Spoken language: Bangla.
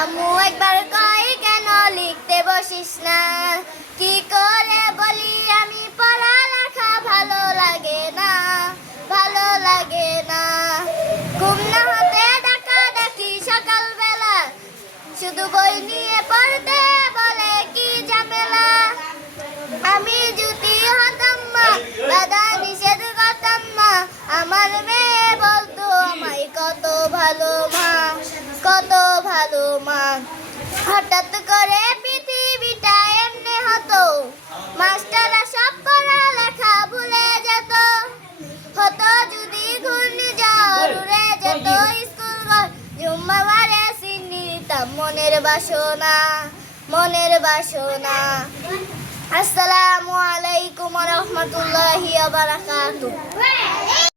আম্মু একবার কয় কেন লিখতে বসিস না, কি করে বলি আমি পড়ালেখা ভালো লাগে না, ভালো লাগে না। ঘুম না হতে ডাকা ডাকি সকালবেলা, শুধু বই নিয়ে পড়তে বলে কি ঝামেলা। আমি যদি হতাম মা, দাদা নিষেধ করতাম না, আমার মেয়ে বলতো আমায় কত ভালো মা, কত ভালো মা। হঠাৎ করে পৃথিবীটা এমনি হতো, মাস্টাররা সব পড়ালেখা ভুলে যেত। হতো যদি ঘূর্ণিঝড় উড়ে যেত স্কুল ঘর, জুম্মা মারে চিনি দিতাম মনের বাসনা, মনের বাসনা। আসসালামু আলাইকুম ওয়া রাহমাতুল্লাহি ওয়া বারাকাতুহু।